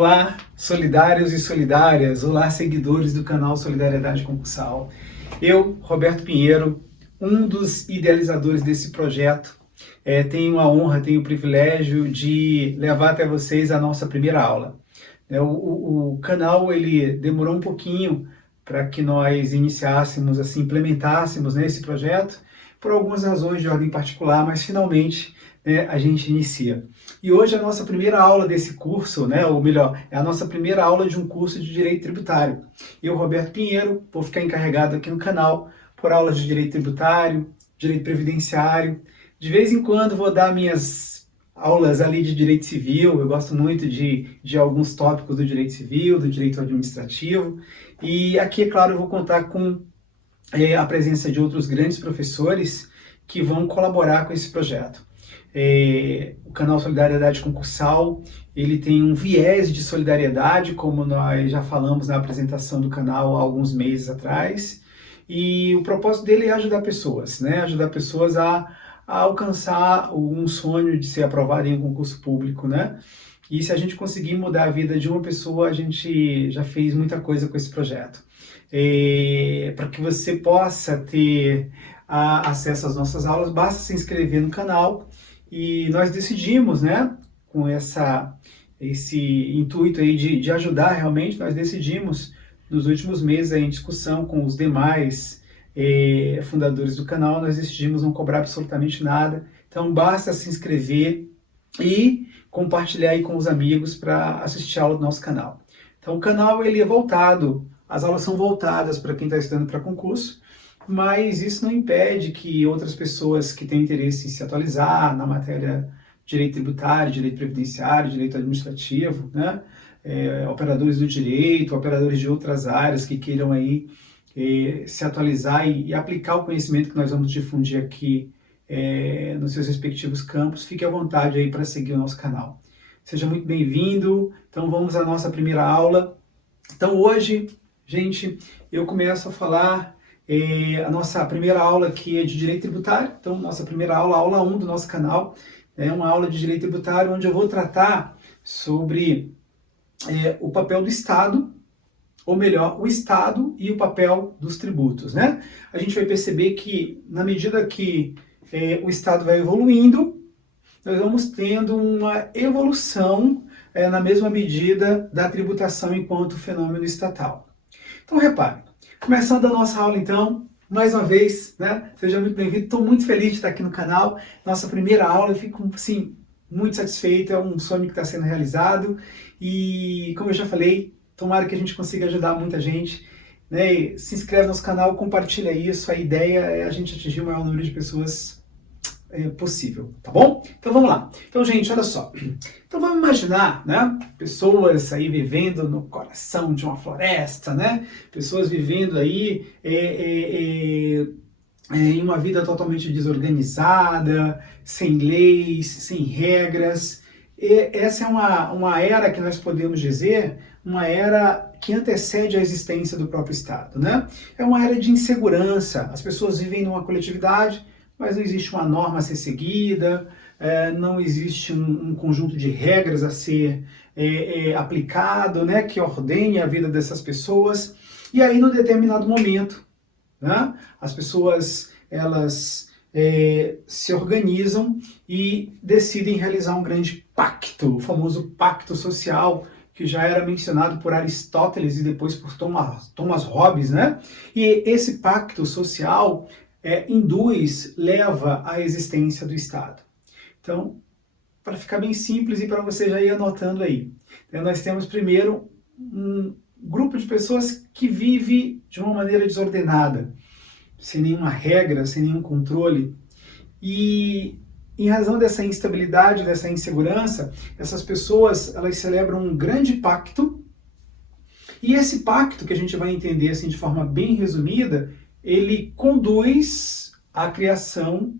Olá, solidários e solidárias, olá, seguidores do canal Solidariedade Concursal. Eu, Roberto Pinheiro, um dos idealizadores desse projeto, tenho a honra, tenho o privilégio de levar até vocês a nossa primeira aula. O canal ele demorou um pouquinho para que nós iniciássemos, assim, implementássemos, né, esse projeto, por algumas razões de ordem particular, mas finalmente a gente inicia. E hoje é a nossa primeira aula desse curso, ou melhor, é a nossa primeira aula de um curso de Direito Tributário. Eu, Roberto Pinheiro, vou ficar encarregado aqui no canal por aulas de Direito Tributário, Direito Previdenciário. De vez em quando vou dar minhas aulas ali de Direito Civil, eu gosto muito de alguns tópicos do Direito Civil, do Direito Administrativo. E aqui, é claro, eu vou contar com a presença de outros grandes professores que vão colaborar com esse projeto. O canal Solidariedade Concursal, ele tem um viés de solidariedade, como nós já falamos na apresentação do canal há alguns meses atrás, e o propósito dele é ajudar pessoas, ajudar pessoas a alcançar um sonho de ser aprovado em um concurso público, E se a gente conseguir mudar a vida de uma pessoa, a gente já fez muita coisa com esse projeto. Para que você possa ter acesso às nossas aulas, basta se inscrever no canal. E nós decidimos, com esse intuito aí de ajudar realmente, nós decidimos nos últimos meses aí, em discussão com os demais fundadores do canal, nós decidimos não cobrar absolutamente nada. Então basta se inscrever e compartilhar aí com os amigos para assistir a aula do nosso canal. Então o canal ele é voltado, as aulas são voltadas para quem está estudando para concurso, mas isso não impede que outras pessoas que têm interesse em se atualizar na matéria direito tributário, direito previdenciário, direito administrativo, operadores do direito, operadores de outras áreas que queiram aí se atualizar e aplicar o conhecimento que nós vamos difundir aqui nos seus respectivos campos, fique à vontade aí para seguir o nosso canal. Seja muito bem-vindo. Então vamos à nossa primeira aula. Então hoje, gente, eu começo a falar a nossa primeira aula aqui é de Direito Tributário. Então nossa primeira aula, aula 1 do nosso canal, é uma aula de Direito Tributário onde eu vou tratar sobre o papel do Estado, ou melhor, o Estado e o papel dos tributos, A gente vai perceber que na medida que o Estado vai evoluindo, nós vamos tendo uma evolução na mesma medida da tributação enquanto fenômeno estatal. Então, repare, começando a nossa aula então, mais uma vez, Seja muito bem-vindo, estou muito feliz de estar aqui no canal, nossa primeira aula, eu fico, assim, muito satisfeito, é um sonho que está sendo realizado e, como eu já falei, tomara que a gente consiga ajudar muita gente, Se inscreve no nosso canal, compartilha isso, a ideia é a gente atingir o maior número de pessoas possível, tá bom? Então vamos lá. Então, gente, olha só. Então vamos imaginar, pessoas aí vivendo no coração de uma floresta, Pessoas vivendo aí em uma vida totalmente desorganizada, sem leis, sem regras. Essa é uma era que nós podemos dizer, uma era que antecede a existência do próprio Estado, É uma era de insegurança. As pessoas vivem numa coletividade, mas não existe uma norma a ser seguida, não existe um conjunto de regras a ser aplicado, que ordene a vida dessas pessoas. E aí, num determinado momento, as pessoas elas se organizam e decidem realizar um grande pacto, o famoso pacto social, que já era mencionado por Aristóteles e depois por Thomas Hobbes, E esse pacto social leva à existência do Estado. Então, para ficar bem simples e para você já ir anotando aí, nós temos primeiro um grupo de pessoas que vive de uma maneira desordenada, sem nenhuma regra, sem nenhum controle, e em razão dessa instabilidade, dessa insegurança, essas pessoas elas celebram um grande pacto, e esse pacto, que a gente vai entender assim de forma bem resumida, ele conduz à criação,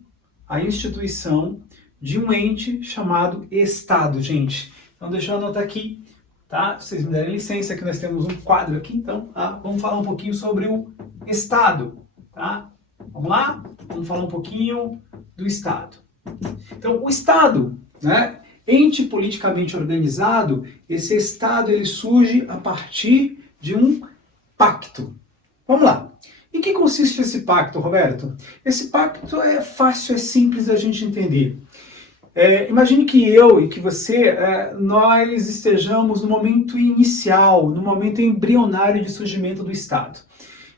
à instituição de um ente chamado Estado, gente. Então deixa eu anotar aqui, tá? Se vocês me derem licença, que nós temos um quadro aqui, então vamos falar um pouquinho sobre o Estado, tá? Vamos lá? Vamos falar um pouquinho do Estado. Então o Estado, ente politicamente organizado, esse Estado ele surge a partir de um pacto. Vamos lá. Em que consiste esse pacto, Roberto? Esse pacto é fácil, é simples da gente entender. Imagine que eu e que você, nós estejamos no momento inicial, no momento embrionário de surgimento do Estado.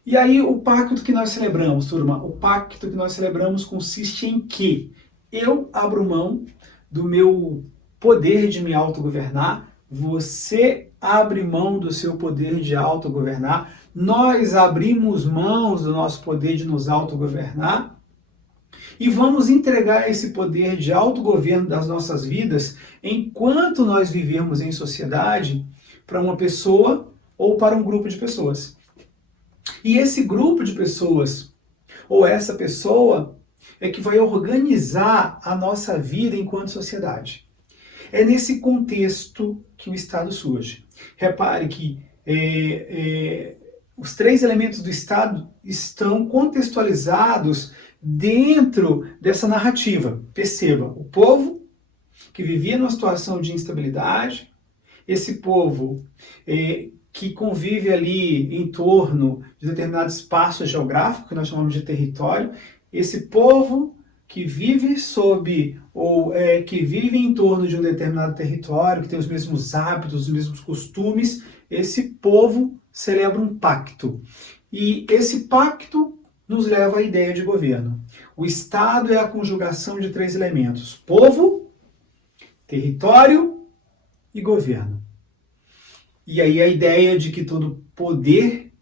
E aí o pacto que nós celebramos, turma, o pacto que nós celebramos consiste em que eu abro mão do meu poder de me autogovernar, você abre mão do seu poder de autogovernar, nós abrimos mãos do nosso poder de nos autogovernar e vamos entregar esse poder de autogoverno das nossas vidas enquanto nós vivermos em sociedade para uma pessoa ou para um grupo de pessoas. E esse grupo de pessoas, ou essa pessoa, é que vai organizar a nossa vida enquanto sociedade. É nesse contexto que o Estado surge. Repare que os três elementos do Estado estão contextualizados dentro dessa narrativa. Perceba, o povo que vivia numa situação de instabilidade, esse povo que convive ali em torno de determinado espaço geográfico, que nós chamamos de território, esse povo que vive que vive em torno de um determinado território, que tem os mesmos hábitos, os mesmos costumes, esse povo celebra um pacto. E esse pacto nos leva à ideia de governo. O Estado é a conjugação de três elementos: povo, território e governo. E aí a ideia de que todo poder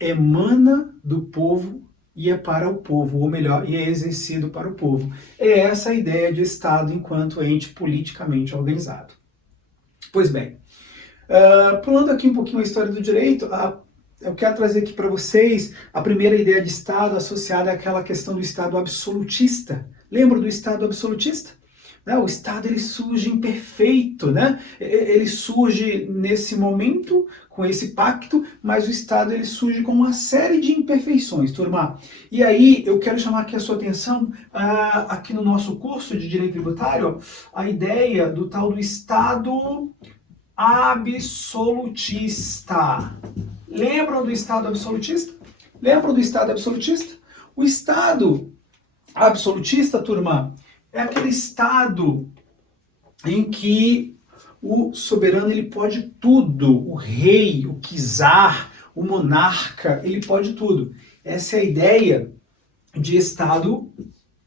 emana do povo e é para o povo, ou melhor, e é exercido para o povo. É essa a ideia de Estado enquanto ente politicamente organizado. Pois bem, pulando aqui um pouquinho a história do direito, eu quero trazer aqui para vocês a primeira ideia de Estado associada àquela questão do Estado absolutista. Lembra do Estado absolutista? O Estado ele surge imperfeito, né? Ele surge nesse momento com esse pacto, mas o Estado ele surge com uma série de imperfeições, turma. E aí eu quero chamar aqui a sua atenção, aqui no nosso curso de Direito Tributário, a ideia do tal do Estado absolutista. Lembram do Estado absolutista? Lembram do Estado absolutista? O Estado absolutista, turma, é aquele Estado em que o soberano ele pode tudo, o rei, o czar, o monarca, ele pode tudo. Essa é a ideia de Estado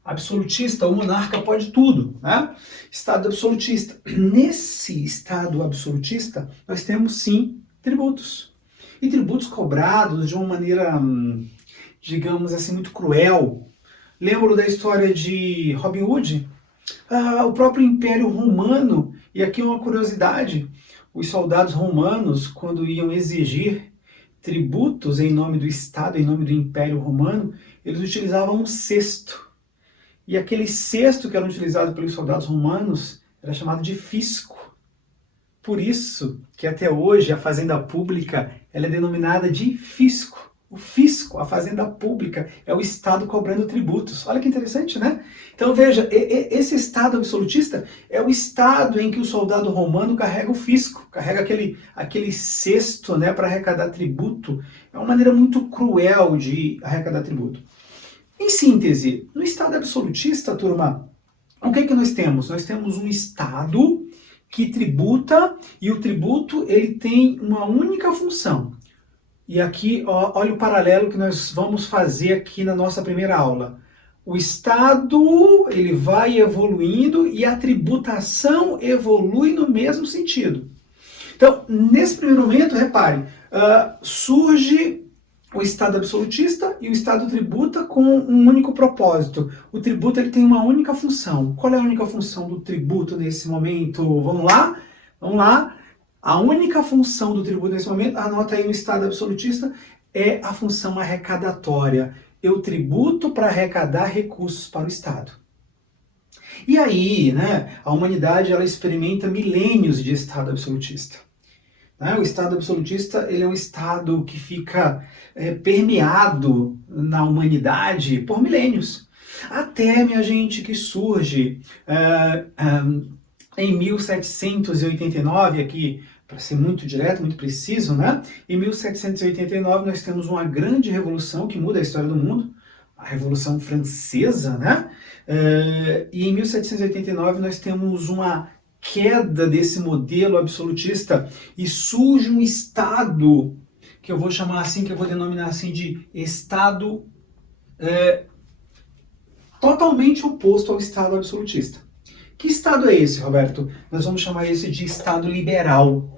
absolutista, o monarca pode tudo, né? Estado absolutista. Nesse Estado absolutista, nós temos sim tributos. E tributos cobrados de uma maneira, digamos assim, muito cruel. Lembro da história de Robin Hood? O próprio Império Romano, e aqui uma curiosidade, os soldados romanos, quando iam exigir tributos em nome do Estado, em nome do Império Romano, eles utilizavam um cesto. E aquele cesto que era utilizado pelos soldados romanos era chamado de fisco. Por isso que até hoje a fazenda pública ela é denominada de fisco. O fisco, a fazenda pública, é o Estado cobrando tributos. Olha que interessante, né? Então veja, esse Estado absolutista é o Estado em que o soldado romano carrega o fisco, carrega aquele cesto, né, para arrecadar tributo. É uma maneira muito cruel de arrecadar tributo. Em síntese, no Estado absolutista, turma, o que é que nós temos? Nós temos um Estado que tributa, e o tributo ele tem uma única função. E aqui, olha o paralelo que nós vamos fazer aqui na nossa primeira aula. O Estado ele vai evoluindo e a tributação evolui no mesmo sentido. Então, nesse primeiro momento, repare, surge o Estado absolutista e o Estado tributa com um único propósito. O tributo ele tem uma única função. Qual é a única função do tributo nesse momento? Vamos lá? Vamos lá. A única função do tributo nesse momento, anota aí no Estado absolutista, é a função arrecadatória. Eu tributo para arrecadar recursos para o Estado. E aí, né, a humanidade ela experimenta milênios de Estado absolutista. O Estado absolutista ele é um Estado que fica permeado na humanidade por milênios. Até, minha gente, que surge em 1789, aqui para ser muito direto, muito preciso, né? Em 1789 nós temos uma grande revolução que muda a história do mundo, a Revolução Francesa, né? E em 1789 nós temos uma queda desse modelo absolutista e surge um Estado que eu vou chamar assim, que eu vou denominar assim de Estado totalmente oposto ao Estado absolutista. Que Estado é esse, Roberto? Nós vamos chamar esse de Estado liberal.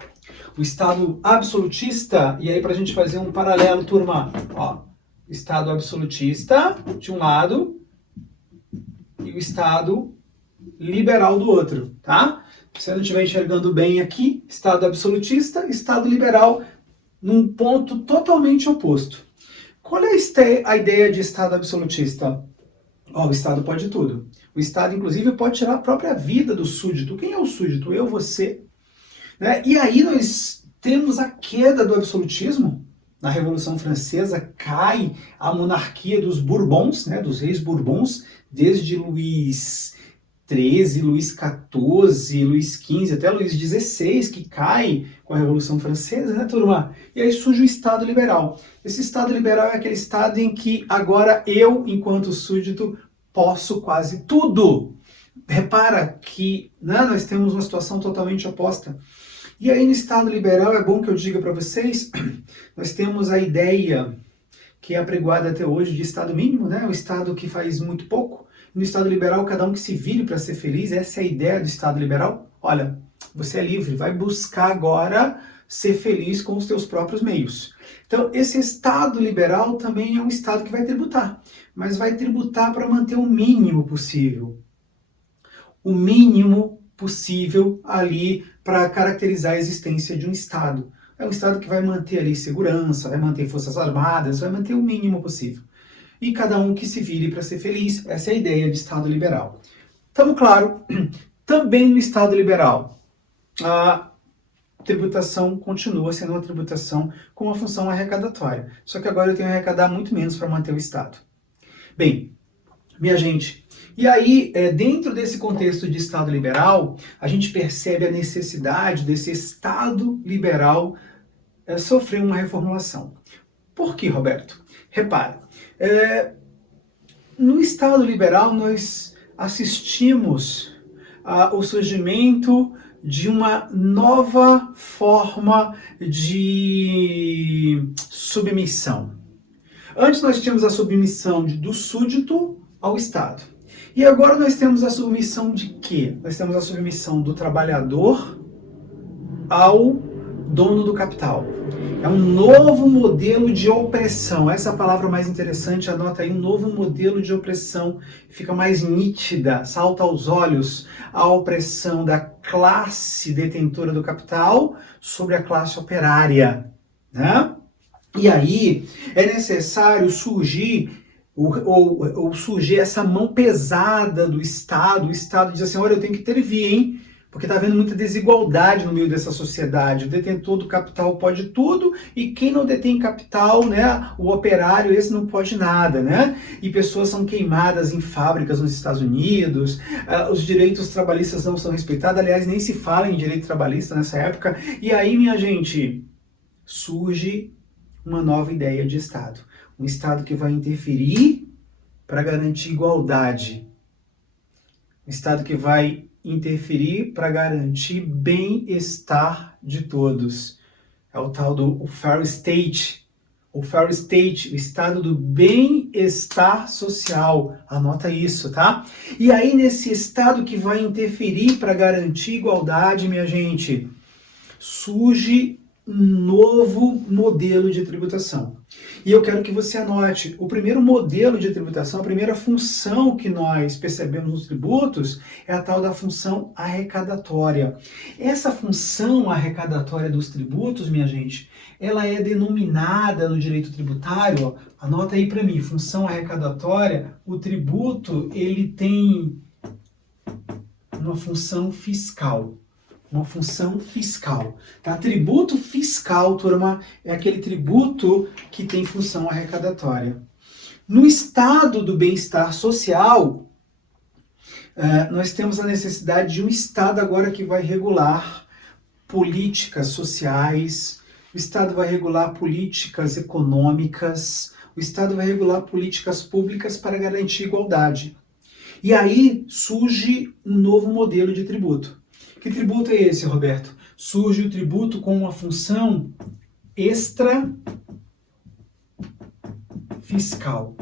O Estado absolutista, e aí para a gente fazer um paralelo, turma, ó, Estado absolutista de um lado e o Estado liberal do outro, tá? Se você não estiver enxergando bem aqui, Estado absolutista, Estado liberal, num ponto totalmente oposto. Qual é a ideia de Estado absolutista? O Estado pode tudo. O Estado, inclusive, pode tirar a própria vida do súdito. Quem é o súdito? Eu, você. Né? E aí nós temos a queda do absolutismo. Na Revolução Francesa cai a monarquia dos Bourbons, né, dos reis Bourbons, desde Luís XIII, Luís XIV, Luís XV, até Luís XVI, que cai com a Revolução Francesa, né, turma? E aí surge o Estado liberal. Esse Estado liberal é aquele Estado em que agora eu, enquanto súdito, posso quase tudo. Repara que, né, nós temos uma situação totalmente oposta. E aí no Estado liberal, é bom que eu diga para vocês, nós temos a ideia que é apregoada até hoje de Estado mínimo, né? O Estado que faz muito pouco. No Estado liberal, cada um que se vire para ser feliz, essa é a ideia do Estado liberal. Olha, você é livre, vai buscar agora ser feliz com os seus próprios meios. Então, esse Estado liberal também é um Estado que vai tributar, mas vai tributar para manter o mínimo possível. O mínimo possível ali para caracterizar a existência de um Estado. É um Estado que vai manter ali segurança, vai manter forças armadas, vai manter o mínimo possível. E cada um que se vire para ser feliz. Essa é a ideia de Estado liberal. Então, claro, também no Estado liberal, a tributação continua sendo uma tributação com uma função arrecadatória. Só que agora eu tenho que arrecadar muito menos para manter o Estado. Bem, minha gente, e aí, dentro desse contexto de Estado liberal, a gente percebe a necessidade desse Estado liberal sofrer uma reformulação. Por que, Roberto? Repara, no Estado liberal nós assistimos ao surgimento de uma nova forma de submissão. Antes nós tínhamos a submissão do súdito ao Estado. E agora nós temos a submissão de quê? Nós temos a submissão do trabalhador ao dono do capital. É um novo modelo de opressão. Essa é a palavra mais interessante, anota aí, um novo modelo de opressão. Fica mais nítida, salta aos olhos a opressão da classe detentora do capital sobre a classe operária, né? E aí é necessário surgir surgir essa mão pesada do Estado. O Estado diz assim, olha, eu tenho que intervir, hein? Porque está havendo muita desigualdade no meio dessa sociedade. O detentor do capital pode tudo e quem não detém capital, né, o operário, esse não pode nada, né? E pessoas são queimadas em fábricas nos Estados Unidos, os direitos trabalhistas não são respeitados, aliás, nem se fala em direito trabalhista nessa época. E aí, minha gente, surge uma nova ideia de Estado. Um Estado que vai interferir para garantir igualdade. Um Estado que vai interferir para garantir bem-estar de todos. É o tal do Fair State. O Fair State, o Estado do bem-estar social. Anota isso, tá? E aí, nesse Estado que vai interferir para garantir igualdade, minha gente, surge um novo modelo de tributação. E eu quero que você anote, o primeiro modelo de tributação, a primeira função que nós percebemos nos tributos é a tal da função arrecadatória. Essa função arrecadatória dos tributos, minha gente, ela é denominada no direito tributário, ó, anota aí para mim, função arrecadatória, o tributo, ele tem uma função fiscal. Uma função fiscal. Tá? Tributo fiscal, turma, é aquele tributo que tem função arrecadatória. No estado do bem-estar social, Nós temos a necessidade de um Estado agora que vai regular políticas sociais, o Estado vai regular políticas econômicas, o Estado vai regular políticas públicas para garantir igualdade. E aí surge um novo modelo de tributo. Que tributo é esse, Roberto? Surge o tributo com uma função extrafiscal.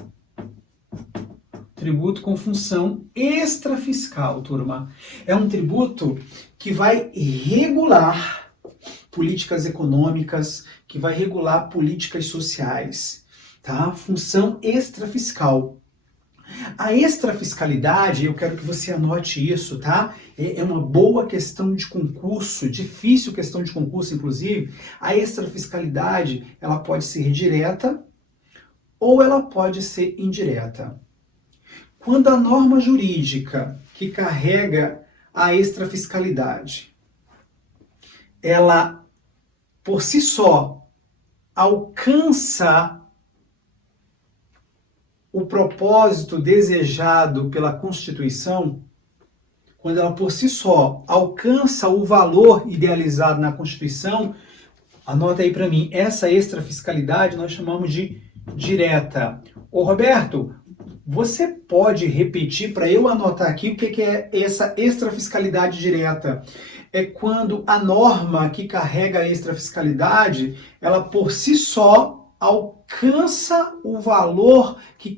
Tributo com função extrafiscal, turma. É um tributo que vai regular políticas econômicas, que vai regular políticas sociais, tá? Função extrafiscal. A extrafiscalidade, eu quero que você anote isso, tá? É uma boa questão de concurso, difícil questão de concurso, inclusive. A extrafiscalidade, ela pode ser direta ou ela pode ser indireta. Quando a norma jurídica que carrega a extrafiscalidade, ela, por si só, alcança o propósito desejado pela Constituição, quando ela por si só alcança o valor idealizado na Constituição, anota aí para mim, essa extrafiscalidade nós chamamos de direta. Ô Roberto, você pode repetir para eu anotar aqui o que é essa extrafiscalidade direta? É quando a norma que carrega a extrafiscalidade, ela por si só alcança o valor que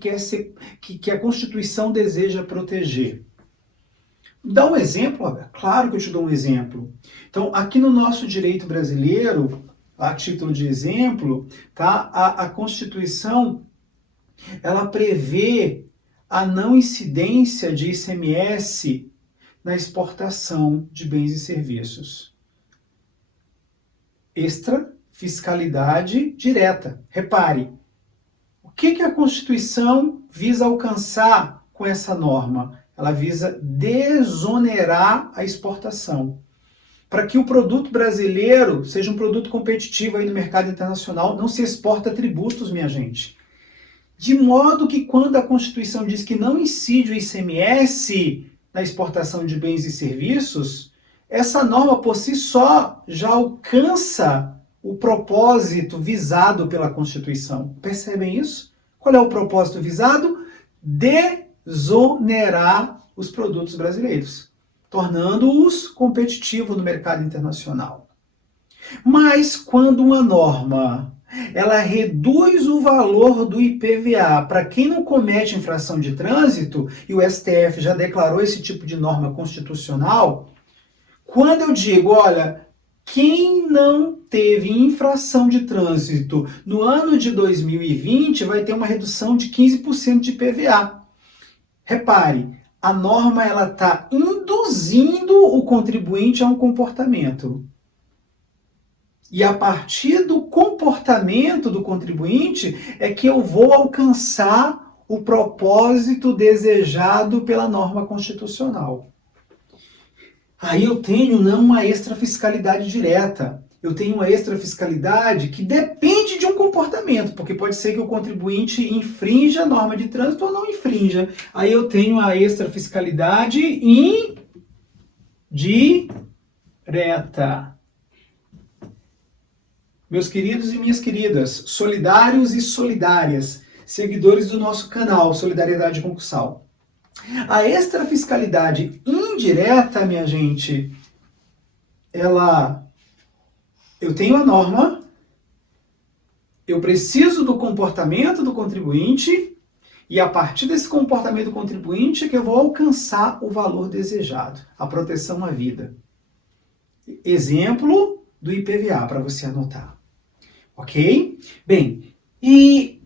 a Constituição deseja proteger. Dá um exemplo, Roberto? Claro que eu te dou um exemplo. Então, aqui no nosso direito brasileiro, a título de exemplo, tá? A Constituição, ela prevê a não incidência de ICMS na exportação de bens e serviços. Extrafiscalidade direta. Repare, o que a Constituição visa alcançar com essa norma? Ela visa desonerar a exportação. Para que o produto brasileiro seja um produto competitivo aí no mercado internacional, não se exporta tributos, minha gente. De modo que quando a Constituição diz que não incide o ICMS na exportação de bens e serviços, essa norma por si só já alcança o propósito visado pela Constituição. Percebem isso? Qual é o propósito visado? Desonerar os produtos brasileiros, tornando-os competitivos no mercado internacional. Mas quando uma norma ela reduz o valor do IPVA para quem não comete infração de trânsito, e o STF já declarou esse tipo de norma constitucional, quando eu digo, olha, quem não teve infração de trânsito no ano de 2020 vai ter uma redução de 15% de IPVA. Repare, a norma ela está induzindo o contribuinte a um comportamento. E a partir do comportamento do contribuinte é que eu vou alcançar o propósito desejado pela norma constitucional. Aí eu tenho não uma extrafiscalidade direta, eu tenho uma extrafiscalidade que depende de um comportamento, porque pode ser que o contribuinte infrinja a norma de trânsito ou não infrinja. Aí eu tenho a extrafiscalidade indireta. Meus queridos e minhas queridas, solidários e solidárias, seguidores do nosso canal Solidariedade Concursal. A extrafiscalidade indireta, minha gente, eu tenho a norma, eu preciso do comportamento do contribuinte e a partir desse comportamento do contribuinte é que eu vou alcançar o valor desejado, a proteção à vida. Exemplo do IPVA, para você anotar. Ok? Bem, e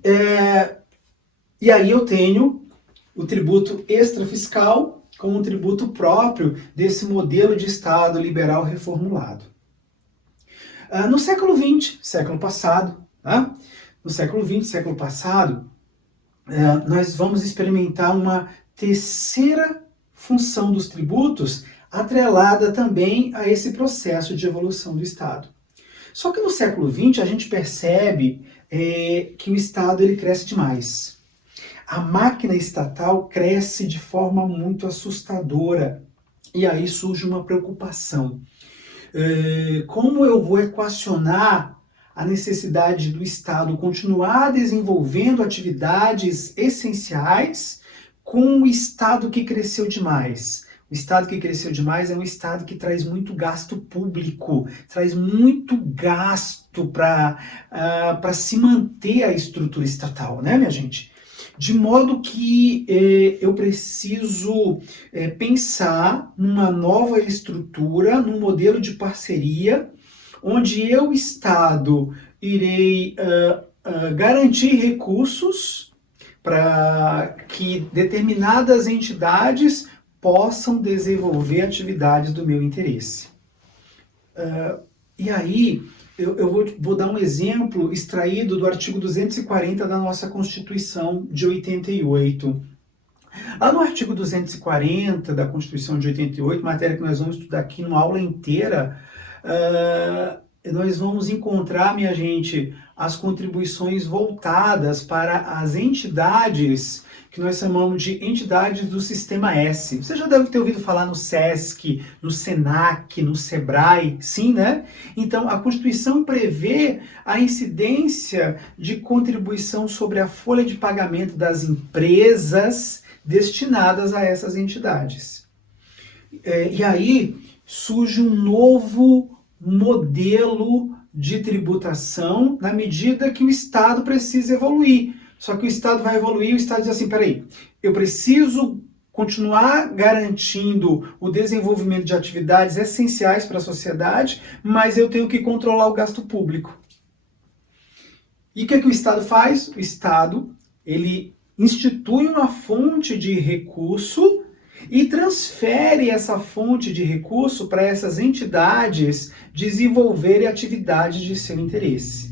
aí eu tenho o tributo extrafiscal como um tributo próprio desse modelo de Estado liberal reformulado. No século XX, século passado, tá? No século XX, século passado, nós vamos experimentar uma terceira função dos tributos atrelada também a esse processo de evolução do Estado. Só que no século XX a gente percebe que o Estado ele cresce demais. a máquina estatal cresce de forma muito assustadora. E aí surge uma preocupação. Como eu vou equacionar a necessidade do Estado continuar desenvolvendo atividades essenciais com o Estado que cresceu demais? O Estado que cresceu demais é um Estado que traz muito gasto público, traz muito gasto para se manter a estrutura estatal, né, minha gente? De modo que eu preciso pensar numa nova estrutura, num modelo de parceria, onde eu, Estado, irei garantir recursos para que determinadas entidades possam desenvolver atividades do meu interesse. E aí, eu vou dar um exemplo extraído do artigo 240 da nossa Constituição de 88. Lá no artigo 240 da Constituição de 88, matéria que nós vamos estudar aqui numa aula inteira, nós vamos encontrar, minha gente, as contribuições voltadas para as entidades que nós chamamos de entidades do Sistema S. Você já deve ter ouvido falar no SESC, no SENAC, no SEBRAE, sim, né? Então, a Constituição prevê a incidência de contribuição sobre a folha de pagamento das empresas destinadas a essas entidades. E aí surge um novo modelo de tributação na medida que o Estado precisa evoluir. Só que o Estado vai evoluir e o Estado diz assim, peraí, eu preciso continuar garantindo o desenvolvimento de atividades essenciais para a sociedade, mas eu tenho que controlar o gasto público. E o que o Estado faz? O Estado, ele institui uma fonte de recurso e transfere essa fonte de recurso para essas entidades desenvolverem atividades de seu interesse.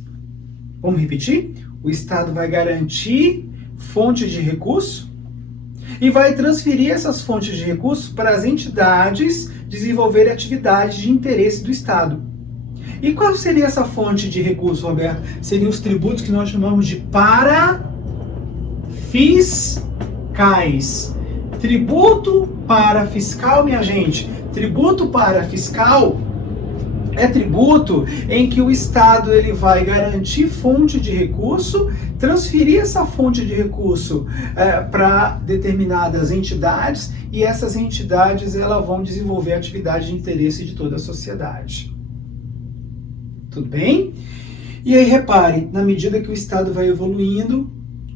Vamos repetir? O Estado vai garantir fontes de recurso e vai transferir essas fontes de recurso para as entidades desenvolverem atividades de interesse do Estado. E qual seria essa fonte de recurso, Roberto? Seriam os tributos que nós chamamos de parafiscais. Tributo parafiscal, minha gente. Tributo parafiscal é tributo em que o Estado ele vai garantir fonte de recurso, transferir essa fonte de recurso para determinadas entidades e essas entidades elas vão desenvolver atividade de interesse de toda a sociedade. Tudo bem? E aí repare, na medida que o Estado vai evoluindo,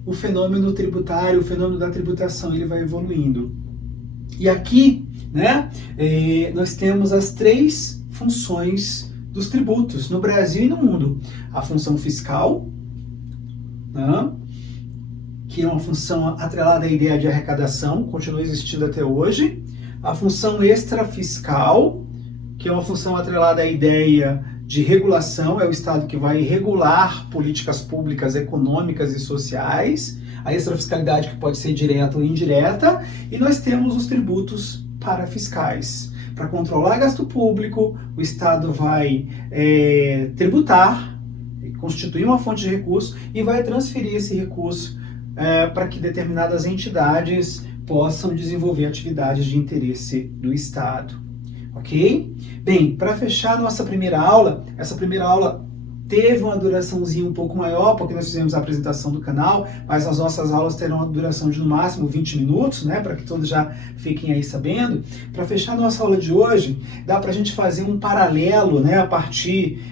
o fenômeno tributário, o fenômeno da tributação, ele vai evoluindo. E aqui, né, nós temos as três funções dos tributos no Brasil e no mundo. A função fiscal, né, que é uma função atrelada à ideia de arrecadação, continua existindo até hoje. A função extrafiscal, que é uma função atrelada à ideia de regulação, é o Estado que vai regular políticas públicas econômicas e sociais, a extrafiscalidade que pode ser direta ou indireta, e nós temos os tributos parafiscais. Para controlar gasto público, o Estado vai tributar, constituir uma fonte de recurso e vai transferir esse recurso para que determinadas entidades possam desenvolver atividades de interesse do Estado. Ok? Bem, para fechar nossa primeira aula, essa primeira aula teve uma duraçãozinha um pouco maior, porque nós fizemos a apresentação do canal, mas as nossas aulas terão uma duração de no máximo 20 minutos, né, para que todos já fiquem aí sabendo. Para fechar nossa aula de hoje, dá para a gente fazer um paralelo, né, a partir,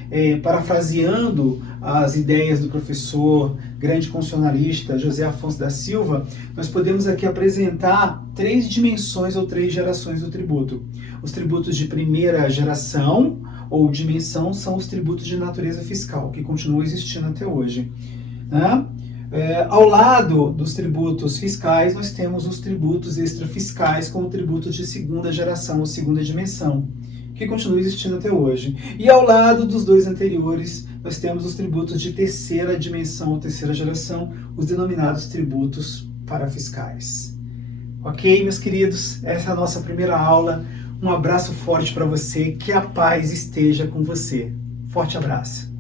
parafraseando as ideias do professor grande constitucionalista José Afonso da Silva, nós podemos aqui apresentar três dimensões ou três gerações do tributo. Os tributos de primeira geração, ou dimensão, são os tributos de natureza fiscal, que continuam existindo até hoje. Né? Ao lado dos tributos fiscais, nós temos os tributos extrafiscais, como tributos de segunda geração ou segunda dimensão, que continuam existindo até hoje. E ao lado dos dois anteriores, nós temos os tributos de terceira dimensão ou terceira geração, os denominados tributos parafiscais. Ok, meus queridos? Essa é a nossa primeira aula. Um abraço forte para você, que a paz esteja com você. Forte abraço.